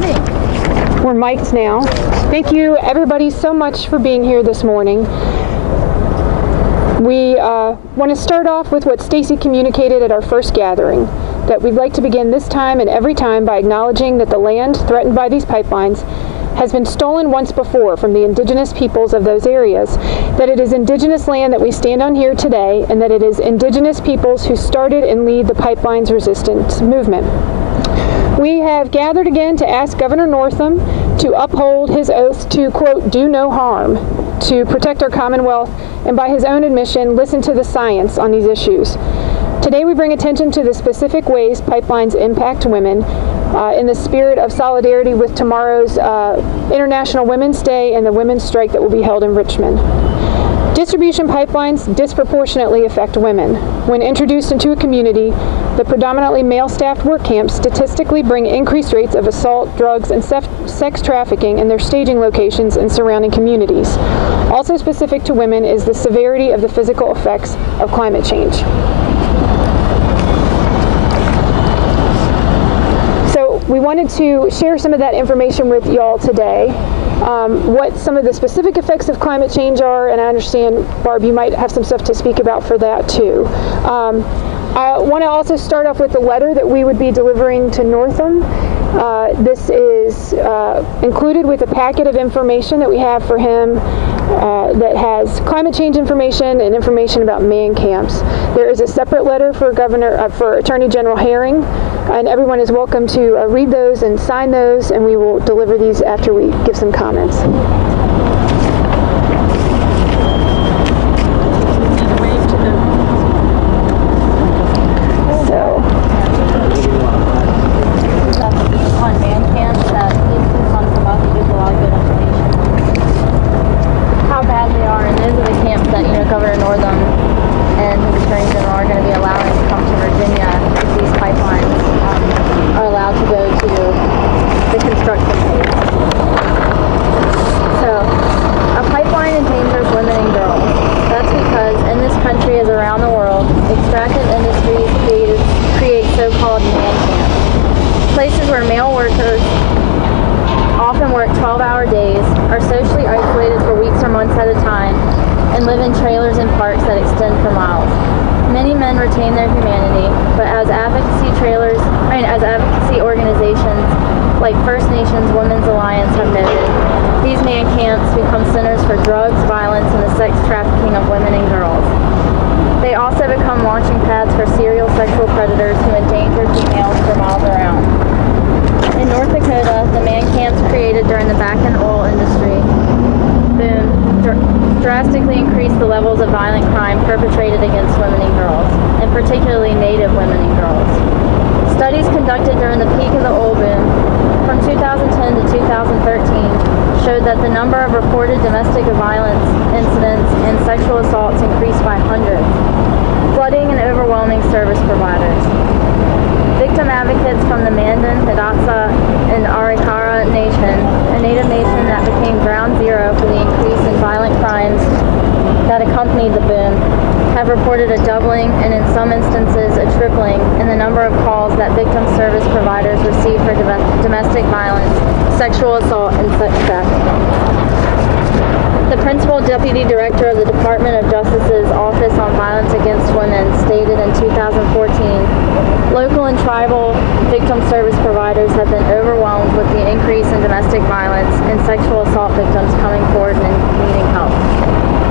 morning. We're mic'd now. Thank you, everybody, so much for being here this morning. We want to start off with what Stacy communicated at our first gathering, that we'd like to begin this time and every time by acknowledging that the land threatened by these pipelines has been stolen once before from the indigenous peoples of those areas, that it is indigenous land that we stand on here today, and that it is indigenous peoples who started and lead the pipelines resistance movement. We have gathered again to ask Governor Northam to uphold his oath to, quote, do no harm, to protect our Commonwealth, and by his own admission, listen to the science on these issues. Today we bring attention to the specific ways pipelines impact women in the spirit of solidarity with tomorrow's International Women's Day and the women's strike that will be held in Richmond. Distribution pipelines disproportionately affect women. When introduced into a community, the predominantly male-staffed work camps statistically bring increased rates of assault, drugs, and sex trafficking in their staging locations and surrounding communities. Also specific to women is the severity of the physical effects of climate change. So we wanted to share some of that information with y'all today. What some of the specific effects of climate change are, and I understand, Barb, you might have some stuff to speak about for that too. I want to also start off with the letter that we would be delivering to Northam. This is included with a packet of information that we have for him that has climate change information and information about man camps. There is a separate letter for for Attorney General Herring, and everyone is welcome to read those and sign those, and we will deliver these after we give some comments. Governor Northam and his Attorney General are going to be allowing to come to Virginia if these pipelines are allowed to go to the construction phase. So, a pipeline endangers women and girls. That's because in this country as around the world, extractive industries create so-called man camps. Places where male workers often work 12-hour days, are socially isolated for weeks or months at a time, and live in trailers in parks that extend for miles. Many men retain their humanity, but as advocacy organizations like First Nations Women's Alliance have noted, these man camps become centers for drugs, violence, and the sex trafficking of women and girls. They also become launching pads for serial sexual predators who endanger females for miles around. In North Dakota, the man camps created during the back-end oil industry boom drastically increased the levels of violent crime perpetrated against women and girls, and particularly Native women and girls. Studies conducted during the peak of the oil boom from 2010 to 2013 showed that the number of reported domestic violence incidents and sexual assaults increased by hundreds, flooding and overwhelming service providers. Victim advocates from the Mandan, Hidatsa, and Arikara Nation, a native nation that became ground zero for the increase in violent crimes that accompanied the boom, have reported a doubling and in some instances a tripling in the number of calls that victim service providers receive for domestic violence, sexual assault, and sex trafficking. The Principal Deputy Director of the Department of Justice's Office on Violence Against Women stated in 2014, local and tribal victim service providers have been overwhelmed with the increase in domestic violence and sexual assault victims coming forward and needing help.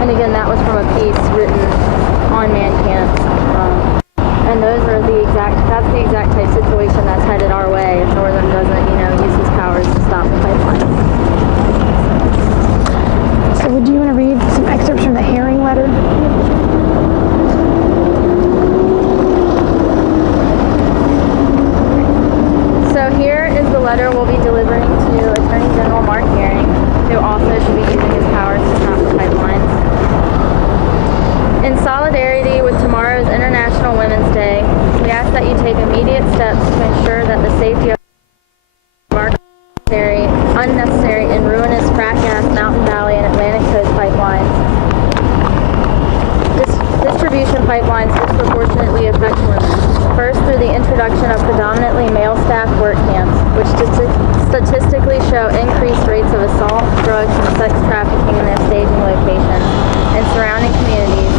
And again, that was from a piece written on man camps. And that's the exact type of situation that's headed our way if Northam doesn't, use his powers to stop the pipelines. So would you want to read some excerpts from the Herring letter? So here is the letter we'll be delivering to Attorney General Mark Herring, who also should be using his powers to stop the pipelines. In solidarity with tomorrow's International Women's Day, we ask that you take immediate steps to ensure that the safety of our unnecessary and ruinous frack gas Mountain Valley and Atlantic Coast pipelines. Distribution pipelines disproportionately affect women. First, through the introduction of predominantly male-staffed work camps, which statistically show increased rates of assault, drugs, and sex trafficking in their staging locations and surrounding communities.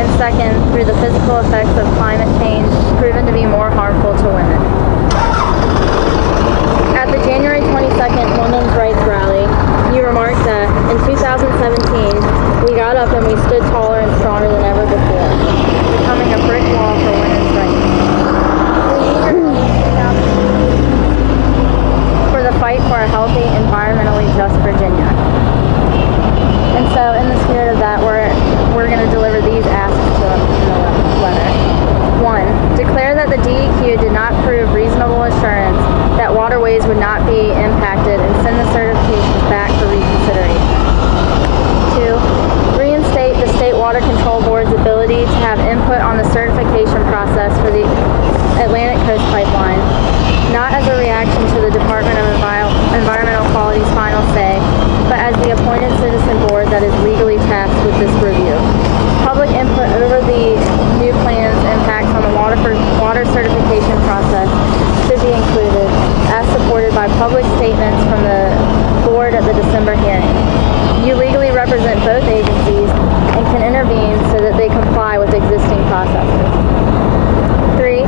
And second, through the physical effects of climate change proven to be more harmful to women. At the January 22nd Women's Rights Rally, you remarked that in 2017, we got up and we stood taller and stronger than ever before, becoming a brick wall for women's rights. We need your help for the fight for a healthy, environmentally just Virginia. And so, in the spirit of that, we're going to deliver these asks to them in the letter. 1. Declare that the DEQ did not prove reasonable assurance that waterways would not be impacted and send the certifications back for reconsideration. 2. Reinstate the State Water Control Board's ability to have input on the certification process for the Atlantic Coast Pipeline, not as a reaction to the Department of Environmental Quality's final say, but as the appointed citizen board that is legally tasked with this review. Public input over the new plan's impacts on the water certification process should be included, as supported by public statements from the board at the December hearing. You legally represent both agencies and can intervene so that they comply with existing processes. 3.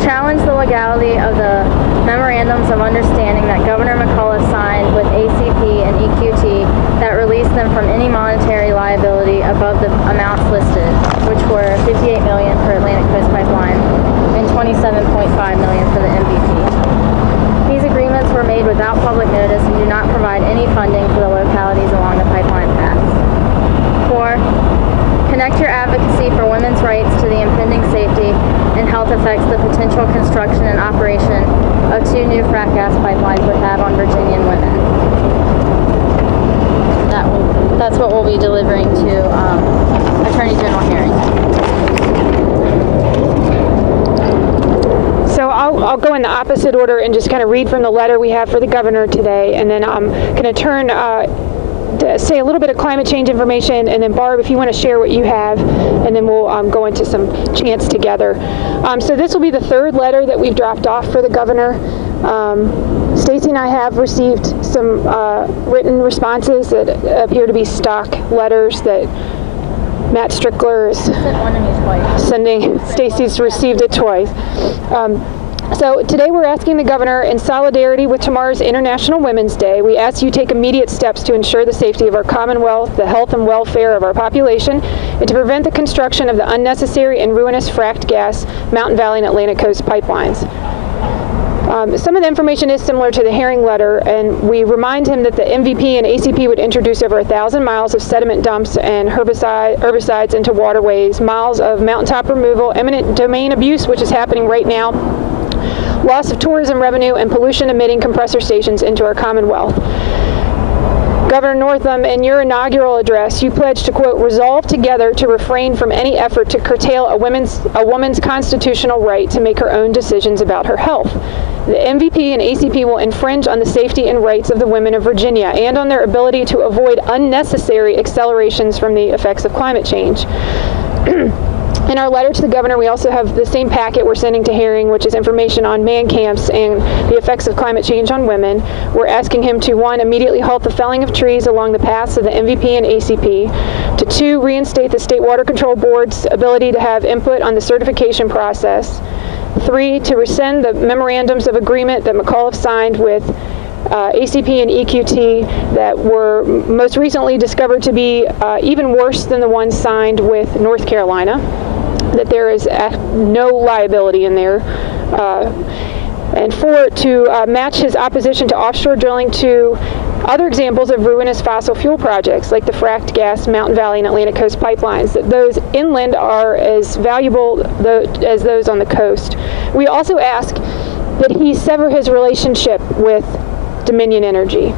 Challenge the legality of the memorandums of understanding that Governor McAuliffe signed with ACP and EQT that released them from any monetary liability above the amounts listed, which were $58 million for Atlantic Coast Pipeline and $27.5 million for the MVP. These agreements were made without public notice and do not provide any funding for the localities along the pipeline paths. 4. Connect your advocacy for women's rights to the impending safety and health effects the potential construction and operation of 2 new frac gas pipelines would have on Virginian women. That's what we'll be delivering to Attorney General Herring. So I'll go in the opposite order and just kind of read from the letter we have for the governor today, and then I'm going to turn to say a little bit of climate change information, and then Barb, if you want to share what you have, and then we'll go into some chants together. So this will be the third letter that we've dropped off for the governor. Stacy and I have received some written responses that appear to be stock letters that Matt Strickler is sending. Stacy's received it twice. So today we're asking the governor, in solidarity with tomorrow's International Women's Day, we ask you take immediate steps to ensure the safety of our Commonwealth, the health and welfare of our population, and to prevent the construction of the unnecessary and ruinous fracked gas Mountain Valley and Atlantic Coast pipelines. Some of the information is similar to the Herring letter, and we remind him that the MVP and ACP would introduce over 1,000 miles of sediment dumps and herbicides into waterways, miles of mountaintop removal, eminent domain abuse, which is happening right now, loss of tourism revenue, and pollution-emitting compressor stations into our Commonwealth. Governor Northam, in your inaugural address, you pledged to, quote, resolve together to refrain from any effort to curtail a woman's constitutional right to make her own decisions about her health. The MVP and ACP will infringe on the safety and rights of the women of Virginia and on their ability to avoid unnecessary accelerations from the effects of climate change. In our letter to the governor, we also have the same packet we're sending to Herring, which is information on man camps and the effects of climate change on women. We're asking him to, 1, immediately halt the felling of trees along the paths of the MVP and ACP, to 2, reinstate the State Water Control Board's ability to have input on the certification process, 3, to rescind the memorandums of agreement that McAuliffe signed with ACP and EQT that were most recently discovered to be even worse than the ones signed with North Carolina, that there is no liability in there. And 4, to match his opposition to offshore drilling to other examples of ruinous fossil fuel projects like the fracked gas Mountain Valley and Atlantic Coast pipelines, that those inland are as valuable as those on the coast. We also ask that he sever his relationship with Dominion Energy,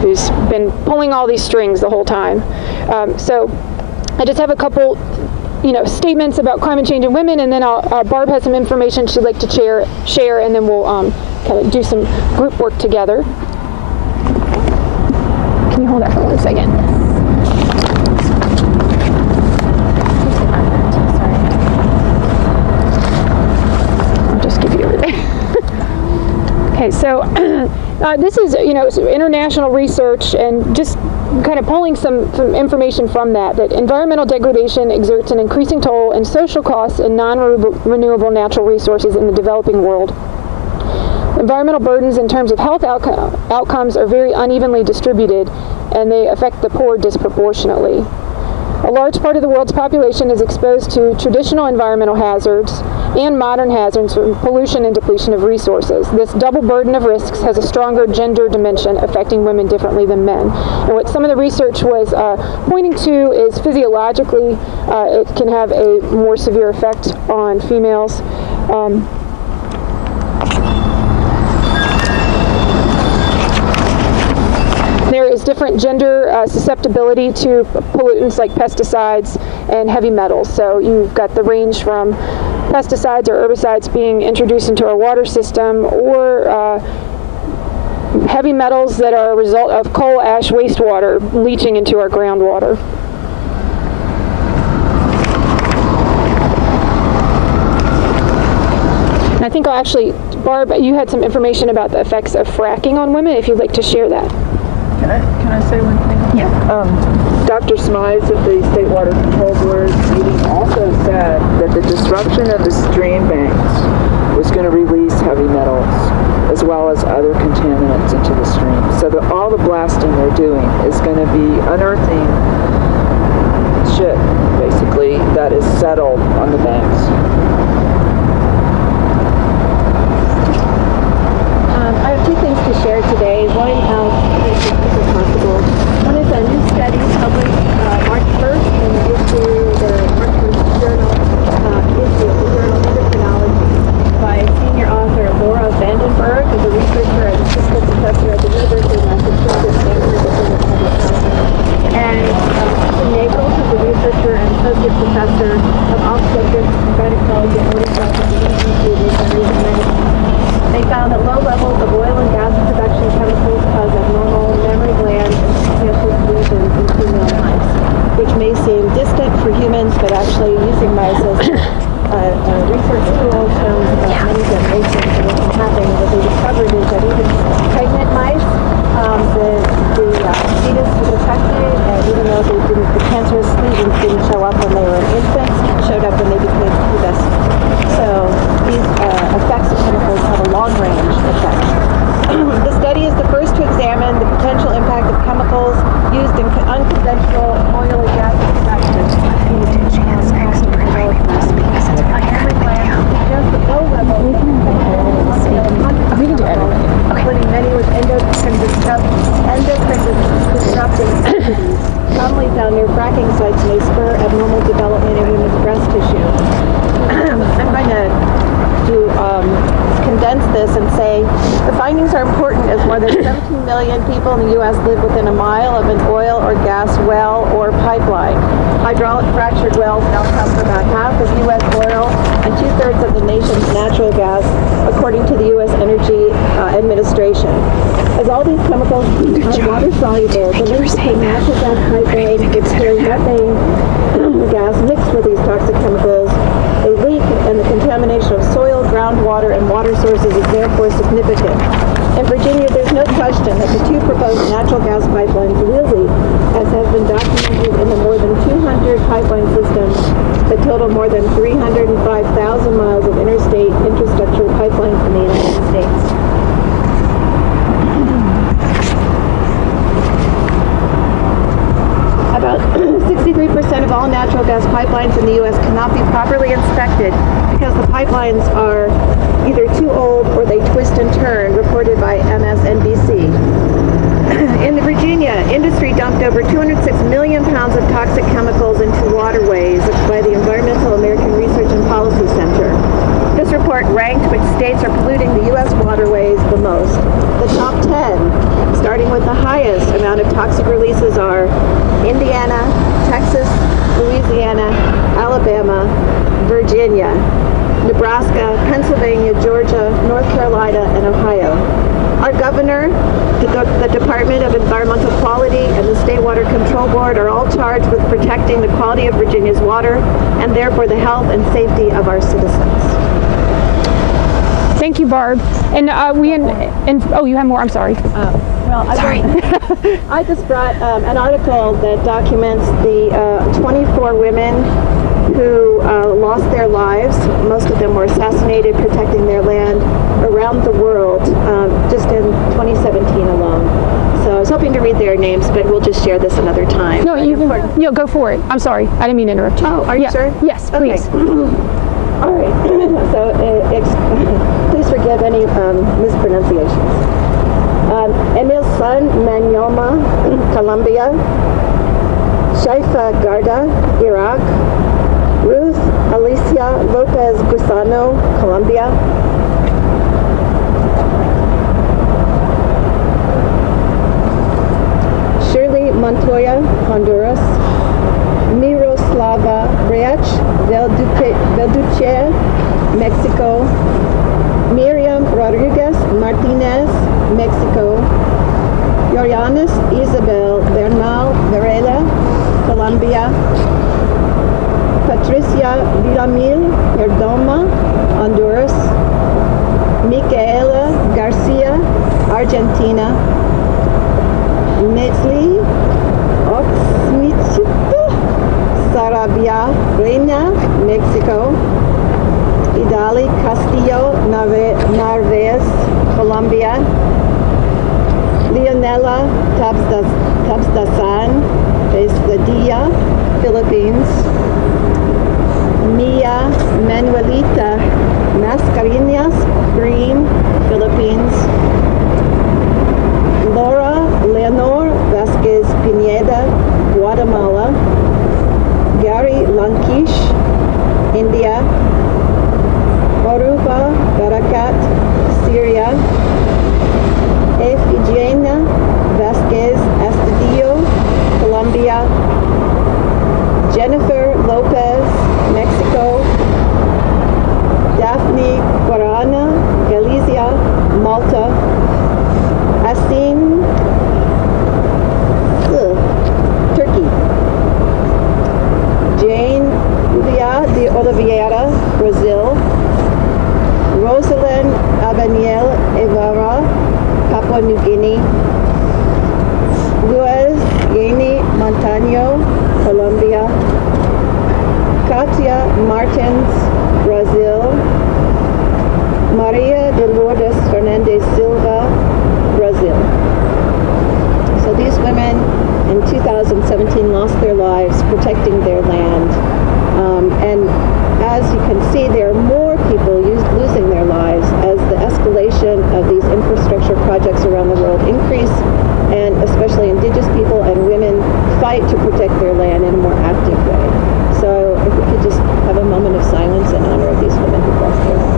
who's been pulling all these strings the whole time. So I just have a couple statements about climate change and women, and then Barb has some information she'd like to share, and then we'll kind of do some group work together. Can you hold that for 1 second? I'll just give you everything. Okay, so this is, some international research and just kind of pulling some information from that environmental degradation exerts an increasing toll in social costs and non-renewable natural resources in the developing world. Environmental burdens in terms of health outcomes are very unevenly distributed, and they affect the poor disproportionately. A large part of the world's population is exposed to traditional environmental hazards and modern hazards from pollution and depletion of resources. This double burden of risks has a stronger gender dimension, affecting women differently than men. And what some of the research was pointing to is physiologically, it can have a more severe effect on females. There is different gender susceptibility to pollutants like pesticides and heavy metals. So you've got the range from pesticides or herbicides being introduced into our water system, or heavy metals that are a result of coal ash wastewater leaching into our groundwater. And I think I'll actually, Barb, you had some information about the effects of fracking on women, if you'd like to share that. Can I say one thing? Yeah. Dr. Smythes of the State Water Control Board meeting also said that the disruption of the stream banks was going to release heavy metals as well as other contaminants into the stream. So all the blasting they're doing is going to be unearthing shit, basically, that is settled on the banks. I have two things to share today. One, if possible. One is a new study published March 1st in the March 1st journal, issue of the journal Endocrinology by senior author Laura Vandenberg, who's a researcher and assistant professor at the University of Massachusetts Center for Public Health, and Stephen Nagel, who's a researcher and associate professor of obstetrics and gynecology at Northern University of Medicine. They found that low levels of oil and gas production chemicals cause abnormal mammary gland and cancerous lesions in female mice, which may seem distant for humans, but actually using mice as a research tool shows many generations of what can happen. What they discovered is that even pregnant mice, the fetus was affected, and even though the cancerous lesions didn't show up when they were infants, it showed up when they became pubescent. So these effects of chemicals have a long-range effect. The study is the first to examine the potential impact of chemicals used in unconventional oil and gas extraction. Including many with endocrine disrupting activities, commonly found near fracking sites, may spur abnormal development in women's breast tissue. I'm going to condense this and say the findings are important as more than 17 million people in the U.S. live within a mile of an oil or gas well or pipeline. Hydraulic fractured wells now account for about half of U.S. oil and 2/3 of the nation's natural gas, according to the U.S. Energy Administration. As all these chemicals are water-soluble, the links between natural gas pipelines carry methane gas mixed with these toxic chemicals. They leak, and the contamination of soil, groundwater, and water sources is therefore significant. In Virginia, there's no question that the two proposed natural gas pipelines will leak, as has been documented in the more than 200 pipeline systems that total more than 305,000 miles of interstate infrastructure pipelines in the United States. About 63% of all natural gas pipelines in the U.S. cannot be properly inspected because the pipelines are either too old or they twist and turn, reported by MSNBC. In Virginia, industry dumped over 206 million pounds of toxic chemicals into waterways by the Environmental American Research and Policy Center. This report ranked which states are polluting the U.S. waterways the most. The top 10, starting with the highest amount of toxic releases, are Indiana, Texas, Louisiana, Alabama, Virginia, Nebraska, Pennsylvania, Georgia, North Carolina, and Ohio. Our governor, the Department of Environmental Quality, and the State Water Control Board are all charged with protecting the quality of Virginia's water and therefore the health and safety of our citizens. Thank you, Barb. And oh, you have more. I'm sorry. Well, I just brought an article that documents the 24 women who lost their lives. Most of them were assassinated protecting their land around the world just in 2017 alone. So I was hoping to read their names, but we'll just share this another time. No, you can go for it. I'm sorry. I didn't mean to interrupt you. Oh, are you sure? Yes, please. Okay. All right. So please forgive any mispronunciations. Emil Sun Manyoma, Colombia. Shaifa Garda, Iraq. Ruth Alicia Lopez Gusano, Colombia. Shirley Montoya, Honduras. Miroslava Breach, Valduce, Mexico. Miriam Rodriguez Martinez, Mexico. Yorianis Isabel Bernal Varela, Colombia. Patricia Villamil Perdomo, Honduras. Micaela Garcia, Argentina. Nestle Oxmichita Sarabia Reina, Mexico. Idali Castillo Narvaez, Colombia. Leonela Tabsdasan Besladilla, Philippines. Mia Manuelita Mascareñas Green, Philippines. Laura Leonor Vasquez Pineda, Guatemala. Gary Lankish, India. Oruba Barakat, Syria. Efigenia Vasquez Astudillo, Colombia. Jennifer Lopez, Mexico. Daphne Guarana, Galicia, Malta. Asim, Turkey. Jane Julia de Oliveira, Brazil. Rosalind Abaniel Evara, Papua New Guinea. Luis Yeni Montano, Colombia. Katia Martins, Brazil. Maria de Lourdes Fernandez Silva, Brazil. So these women in 2017 lost their lives protecting their land. And as you can see, there are more people losing their lives as the escalation of these infrastructure projects around the world increase, and especially indigenous people and women fight to protect their land in a more active way. So if we could just have a moment of silence in honor of these women who lost their lives.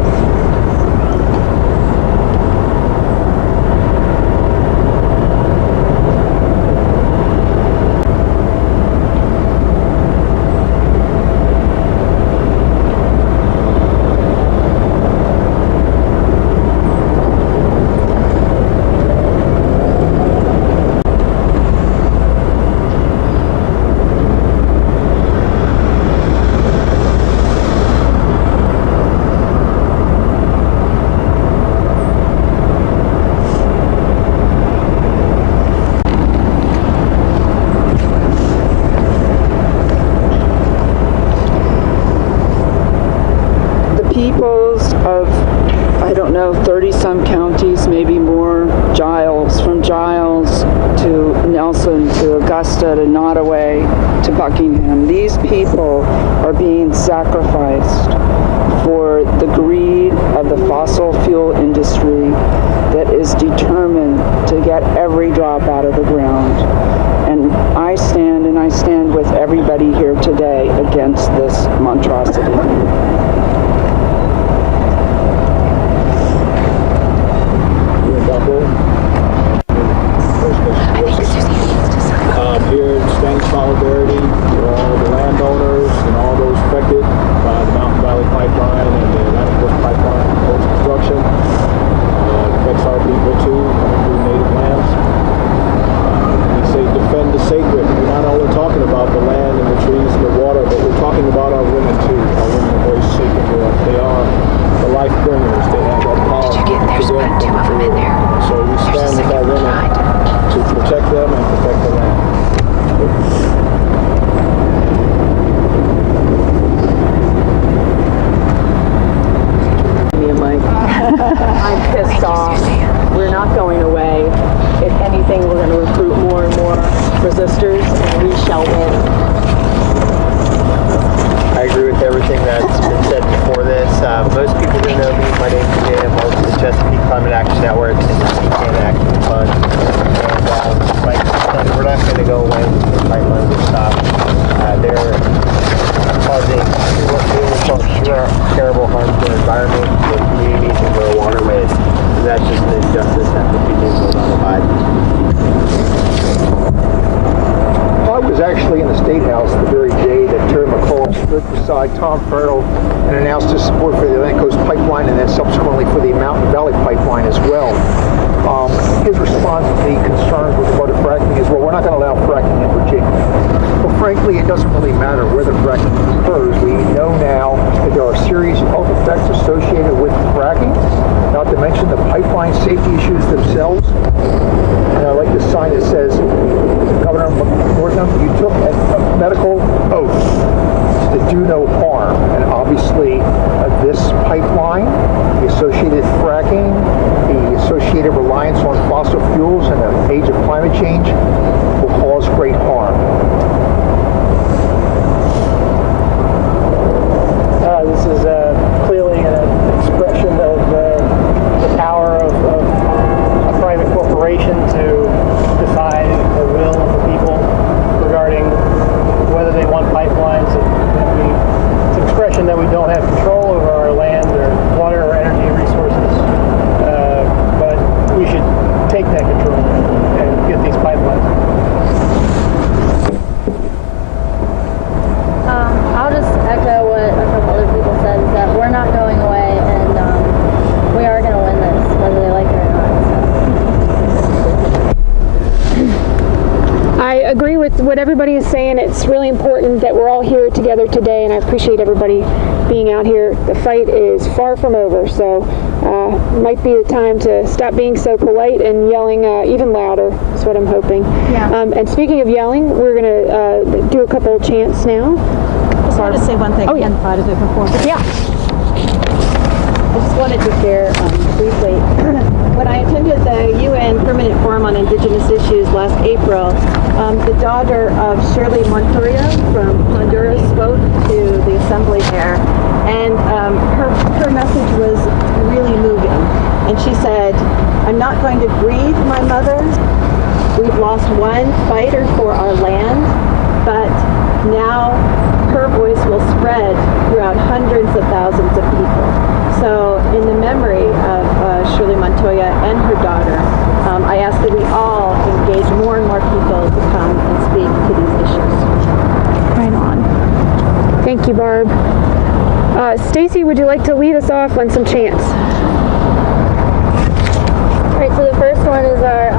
Peoples of, 30-some counties, maybe more, from Giles to Nelson to Augusta to Nottoway to Buckingham. These people are being sacrificed for the greed of the fossil fuel industry that is determined to get every drop out of the ground. And I stand with everybody here today against this monstrosity. Here in standing solidarity with all the landowners and all those affected by the Mountain Valley Pipeline and the Atlantic Coast Pipeline post-construction. It affects our people too, coming through native lands. We say defend the sacred. We're not only talking about the land and the trees and the water, but we're talking about our women too. Our women are very sacred I'm pissed off. We're not going away. If anything, we're going to recruit more and more resistors, and we shall win. I agree with everything that's been said before this. Most people who know me, my name is Dan. I'm with the Chesapeake Climate Action Network and the Pecan Action Fund. And like I said, we're not going to go away until the pipelines are stopped. They're causing terrible harm to our environment, to our communities, and to our waterways. And that's just an injustice that the people will not abide. I was actually in the State House the very day that Terry McCollum stood beside Tom Farrell and announced his support for the Atlantic Coast Pipeline and then subsequently for the Mountain Valley Pipeline as well. His response to the concerns with regard to fracking is, well, we're not going to allow fracking in Virginia. Well, frankly, it doesn't really matter whether fracking occurs. We know now that there are serious health effects associated with fracking, not to mention the pipeline safety issues themselves. And I like the sign that says, Governor Northam, you took a medical oath to do no harm. And obviously, this pipeline, the associated fracking, the associated reliance on fossil fuels in an age of climate change will cause great harm. This is clearly an expression of the power of a private corporation to defy the will of the people regarding whether they want pipelines. It's an expression that we don't have control over our land or water or energy resources, but we should take that control and get these pipelines. I'll just echo what a couple other people said, is that we're not going away, and we are going to win this, whether they like it or not. So. I agree with what everybody is saying. It's really important that we're all here together today, and I appreciate everybody being out here. The fight is far from over, so might be the time to stop being so polite and yelling even louder, is what I'm hoping. Yeah. And speaking of yelling, we're going to do a couple chants now. I just wanted to say one thing on part of it before. Yeah. I just wanted to share briefly. When I attended the UN Permanent Forum on Indigenous Issues last April, the daughter of Shirley Montoya from Honduras spoke to the assembly there, and her message was really moving. And she said, "I'm not going to grieve my mother. We've lost one fighter for our land, but now her voice will spread throughout hundreds of thousands of people." So in the memory of Shirley Montoya and her daughter, I ask that we all engage more and more people to come and speak to these issues. Right on. Thank you, Barb. Stacy, would you like to lead us off on some chants? All right, so the first one is our,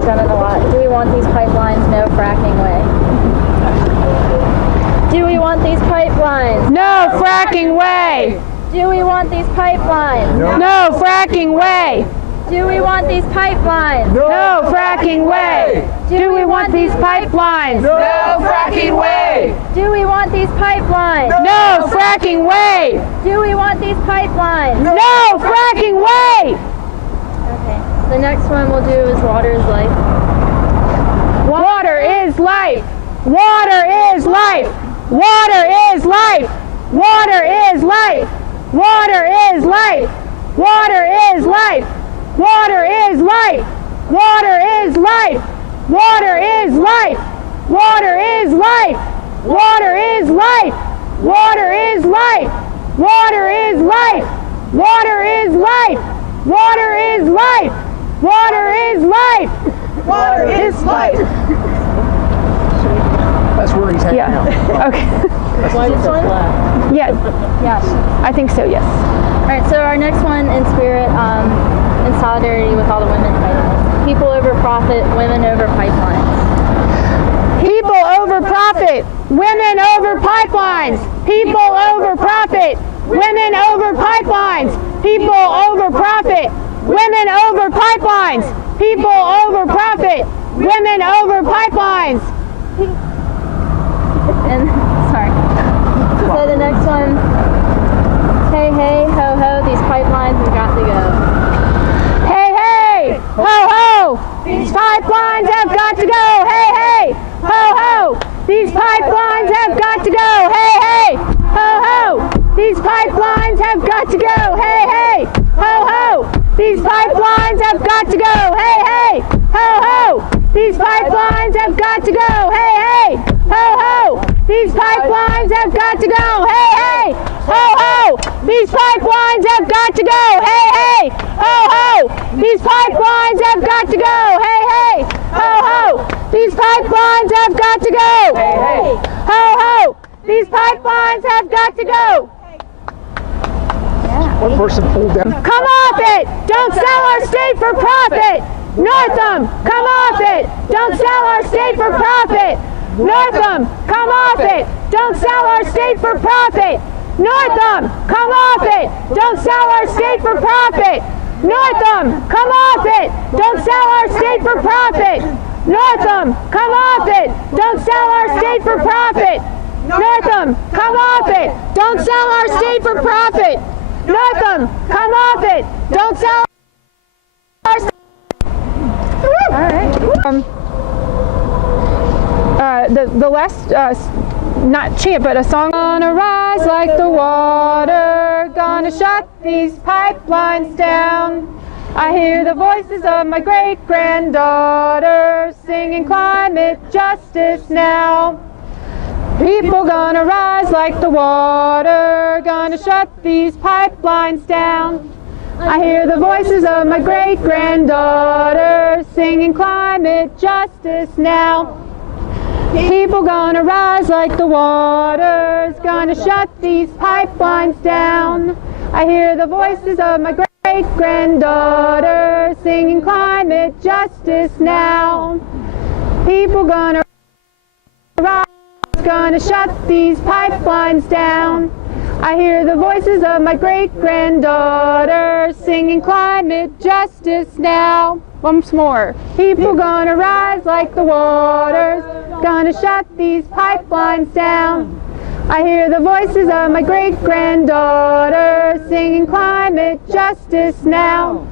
done it a lot. Do we want these pipelines? No fracking way. Do we want these pipelines? No fracking way! Do we want these pipelines? No fracking way! Do we want these pipelines? No fracking way! Do we want these pipelines? No fracking way! Do we want these pipelines? No fracking way! Do we want these pipelines? No fracking way! Okay. The next one we'll do is water is life. Water is life! Water is life! Water is life! Water is life! Water is life! Water is life! Water is life! Water is life! Water is life! Water is life! Water is life! Water is life! Water is life! Water is life! Water is life! Water is life! Water is life! That's where he's hanging out. Yeah. Okay. Why this one? Yeah. Yes. I think so. Yes. All right, so our next one in spirit, in solidarity with all the women fighting this. People over profit, women over pipelines. People over profit, women over pipelines. People over profit, women over pipelines. People over profit, women over pipelines. People over profit, women over pipelines. And, sorry. So the next one, hey, hey, ho, ho, these pipelines have got to go. got to go. Hey, hey, ho, ho. These pipelines have got to go. Hey, hey, ho, ho. These pipelines have got to go. Hey, hey, ho, ho. These pipelines have got to go. Hey, hey, ho, ho. These pipelines have got to go. Hey, hey, ho, ho. These pipelines have got to go. Hey, hey, ho, ho. These pipelines have got to go. One person pulled down. Come off it! Don't sell our state for profit! Northam, come off it! Don't sell our state for profit! Northam, come off it! Don't sell our state for profit! Northam, come off it! Don't sell our state for profit! Northam, come off it! Don't sell our state for profit! Northam, come off it! Don't sell our state for profit! Northam, come off it! Don't sell our state for profit! Northam, come off it! Don't sell our state. All right. The last, not chant, but a song. Gonna rise like the water, gonna shut these pipelines down. I hear the voices of my great-granddaughter singing climate justice now. People gonna rise like the water, gonna shut these pipelines down. I hear the voices of my great-granddaughter singing climate justice now. People gonna rise like the waters, gonna shut these pipelines down. I hear the voices of my great-granddaughter singing climate justice now. People gonna rise, gonna shut these pipelines down. I hear the voices of my great-granddaughter singing climate justice now. Once more. People gonna rise like the waters, gonna shut these pipelines down. I hear the voices of my great-granddaughter singing climate justice now.